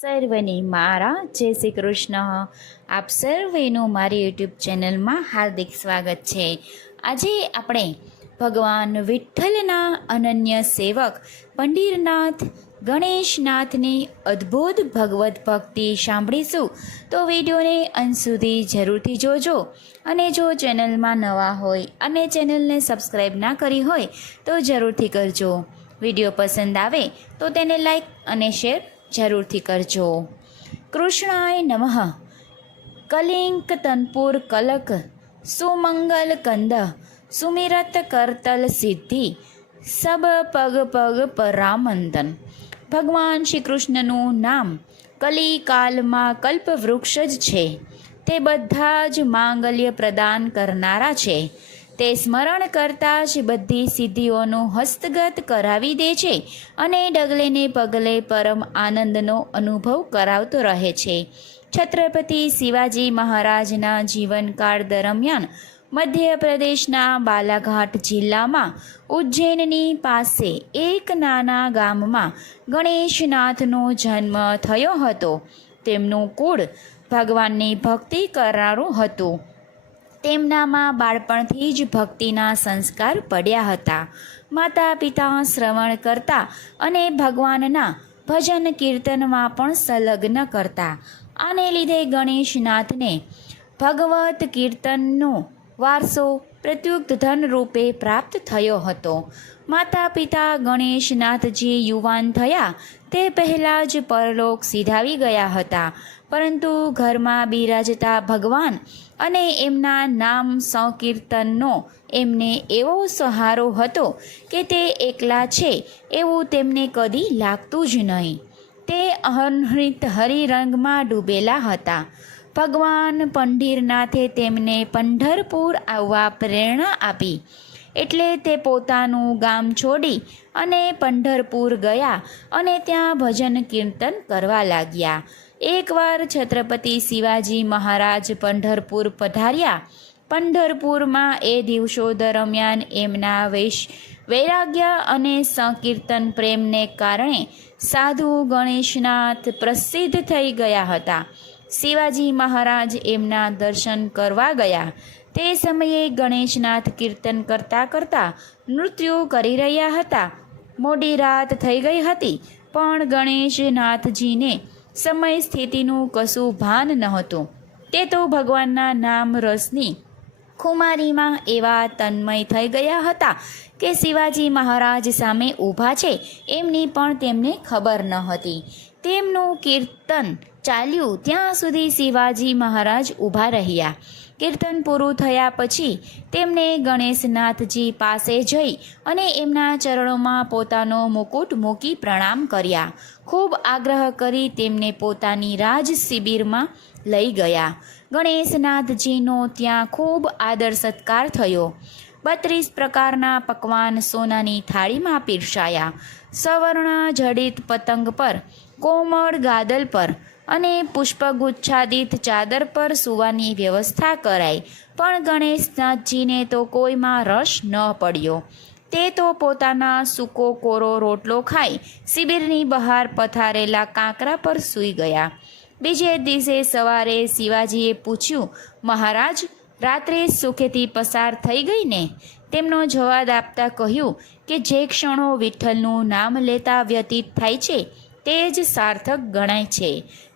સર્વને મારા જય શ્રી કૃષ્ણ. આપ સર્વેનું મારી યુટ્યુબ ચેનલમાં હાર્દિક સ્વાગત છે. આજે આપણે ભગવાન વિઠ્ઠલના અનન્ય સેવક પંઢરીનાથ ગણેશનાથની અદ્ભુત ભગવદ્ ભક્તિ સાંભળીશું. તો વિડીયોને અંત સુધી જરૂરથી જોજો. અને જો ચેનલમાં નવા હોય અને ચેનલને સબસ્ક્રાઈબ ના કરી હોય તો જરૂરથી કરજો. વિડીયો પસંદ આવે તો તેને લાઈક અને શેર જરૂરથી કરજો. કૃષ્ણાય નમઃ. કલિંક તનપુર કલક સુમંગલ કંદ સુમિરત કરતલ સિદ્ધિ સબ પગ પગ પરામંતન. ભગવાન શ્રી કૃષ્ણનું નામ કલિકાલમાં કલ્પવૃક્ષ જ છે. તે બધા જ માંગલ્ય પ્રદાન કરનારા છે. તે સ્મરણ કરતાં જ બધી સિદ્ધિઓનું હસ્તગત કરાવી દે છે અને ડગલે ને પગલે પરમ આનંદનો અનુભવ કરાવતો રહે છે. છત્રપતિ શિવાજી મહારાજના જીવનકાળ દરમિયાન મધ્યપ્રદેશના બાલાઘાટ જિલ્લામાં ઉજ્જૈનની પાસે એક નાના ગામમાં ગણેશનાથનો જન્મ થયો હતો. તેમનું કુળ ભગવાનની ભક્તિ કરનારું હતું. તેમનામાં બાળપણથી જ ભક્તિના સંસ્કાર પડ્યા હતા. માતા પિતા શ્રવણ કરતા અને ભગવાનના ભજન કીર્તનમાં પણ સંલગ્ન કરતા. આને લીધે ગણેશનાથને ભગવત કીર્તનનો વારસો પ્રત્યુક્ત ધન રૂપે પ્રાપ્ત થયો હતો. માતા પિતા ગણેશનાથજી યુવાન થયા તે પહેલાં જ પરલોક સિધાવી ગયા હતા. પરંતુ ઘરમાં બિરાજતા ભગવાન અને એમના નામ સંકીર્તનનો એમને એવો સહારો હતો કે તે એકલા છે એવું તેમને કદી લાગતું જ નહીં. તે અહર્નિત હરિરંગમાં ડૂબેલા હતા. ભગવાન પંઢરીનાથે તેમને પંઢરપુર આવવા પ્રેરણા આપી. એટલે તે પોતાનું ગામ છોડી અને પંઢરપુર ગયા અને ત્યાં ભજન કીર્તન કરવા લાગ્યા. એકવાર છત્રપતિ શિવાજી મહારાજ પંઢરપુર પધાર્યા. પંઢરપુરમાં એ દિવસો દરમિયાન એમના વૈરાગ્ય અને સંકીર્તન પ્રેમને કારણે સાધુ ગણેશનાથ પ્રસિદ્ધ થઈ ગયા હતા. શિવાજી મહારાજ એમના દર્શન કરવા ગયા. તે સમયે ગણેશનાથ કીર્તન કરતાં કરતાં નૃત્યો કરી રહ્યા હતા. મોડી રાત થઈ ગઈ હતી પણ ગણેશનાથજીને સમય સ્થિતિનું કશું ભાન નહોતું. તે તો ભગવાનના નામ રસની ખુમારીમાં એવા તન્મય થઈ ગયા હતા કે શિવાજી મહારાજ સામે ઊભા છે એમની પણ તેમને ખબર ન હતી. તેમનું કીર્તન ચાલ્યું ત્યાં સુધી શિવાજી મહારાજ ઊભા રહ્યા. કીર્તન પૂરું થયા પછી તેમણે ગણેશનાથજી પાસે જઈ અને એમના ચરણોમાં પોતાનો મુકુટ મૂકી પ્રણામ કર્યા. ખૂબ આગ્રહ કરી તેમને પોતાની રાજ શિબિરમાં લઈ ગયા. ગણેશનાથજીનો ત્યાં ખૂબ આદર સત્કાર થયો. 32 પ્રકારના પકવાન સોનાની થાળીમાં પીરસાયા. સવર્ણ જડિત પતંગ પર, કોમળ ગાદલ પર અને પુષ્પગુચ્છાદિત ચાદર પર સૂવાની વ્યવસ્થા કરાઈ. પણ ગણેશનાથજીને તો કોઈમાં રસ ન પડ્યો. તે તો પોતાના સૂકો કોરો રોટલો ખાઈ શિબિરની બહાર પથારેલા કાંકરા પર સૂઈ ગયા. બીજે દિવસે સવારે શિવાજીએ પૂછ્યું, મહારાજ, રાત્રે સુખેથી પસાર થઈ ગઈ ને? તેમનો જવાબ આપતા કહ્યું કે જે ક્ષણો વિઠ્ઠલનું નામ લેતા વ્યતીત થાય છે તે જ સાર્થક ગણાય છે.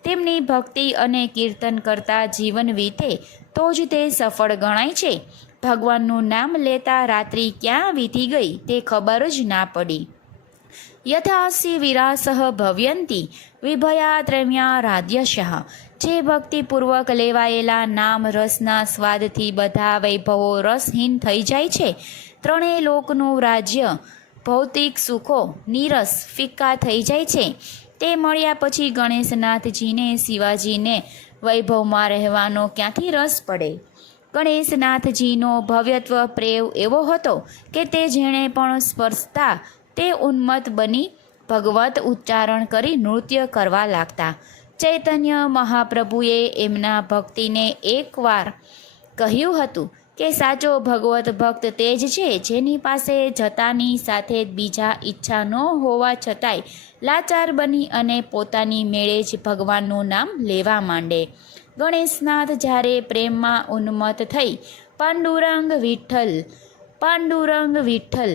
તેમની ભક્તિ અને કીર્તન કરતા જીવન વીતે તો જ તે સફળ ગણાય છે. ભગવાનનું નામ લેતા રાત્રિ ક્યાં વીતી ગઈ તે ખબર જ ના પડી. યથાસી વિરાસઃ ભવ્યંતી વિભયા ત્રમ્યા રાધ્યશઃ. જે ભક્તિપૂર્વક લેવાયેલા નામ રસના સ્વાદથી બધા વૈભવો રસહીન થઈ જાય છે. ત્રણેય લોકનું રાજ્ય, ભૌતિક સુખો નીરસ ફિક્કા થઈ જાય છે. તે મળ્યા પછી ગણેશનાથજીને શિવાજીને વૈભવમાં રહેવાનો ક્યાંથી રસ પડે? ગણેશનાથજીનો ભવ્યત્વ પ્રેમ એવો હતો કે તે જેણે પણ સ્પર્શતા તે ઉન્મત્ત બની ભગવત ઉચ્ચારણ કરી નૃત્ય કરવા લાગતા. ચૈતન્ય મહાપ્રભુએ એમના ભક્તિને એકવાર કહ્યું હતું કે સાચો ભગવત ભક્ત તે જ છે જેની પાસે જતાની સાથે બીજા ઈચ્છા ન હોવા છતાંય લાચાર બની અને પોતાની મેળે જ ભગવાનનું નામ લેવા માંડે. ગણેશનાથ જ્યારે પ્રેમમાં ઉન્મત્ત થઈ પાંડુરંગ વિઠ્ઠલ પાંડુરંગ વિઠ્ઠલ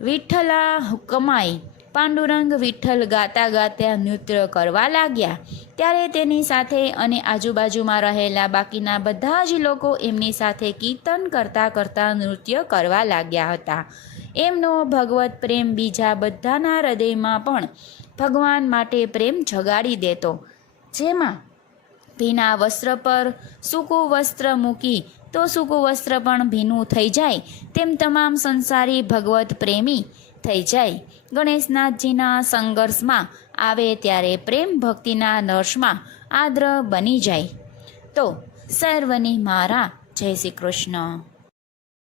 વિઠ્ઠલા કમાઈ પાંડુરંગ વિઠ્ઠલ ગાતા ગાતા નૃત્ય કરવા લાગ્યા ત્યારે તેની સાથે અને આજુબાજુમાં રહેલા બાકીના બધા જ લોકો એમની સાથે કીર્તન કરતાં કરતાં નૃત્ય કરવા લાગ્યા હતા. એમનો ભગવત પ્રેમ બીજા બધાના હૃદયમાં પણ ભગવાન માટે પ્રેમ જગાડી દેતો. જેમાં ભીના વસ્ત્ર પર સૂકું વસ્ત્ર મૂકી તો સૂકું વસ્ત્ર પણ ભીનું થઈ જાય તેમ તમામ સંસારી ભગવત પ્રેમી થઈ જાય. ગણેશનાથજીના સંઘર્ષમાં આવે ત્યારે પ્રેમ ભક્તિના નર્શમાં આદ્ર બની જાય. તો સર્વને મારા જય શ્રી કૃષ્ણ.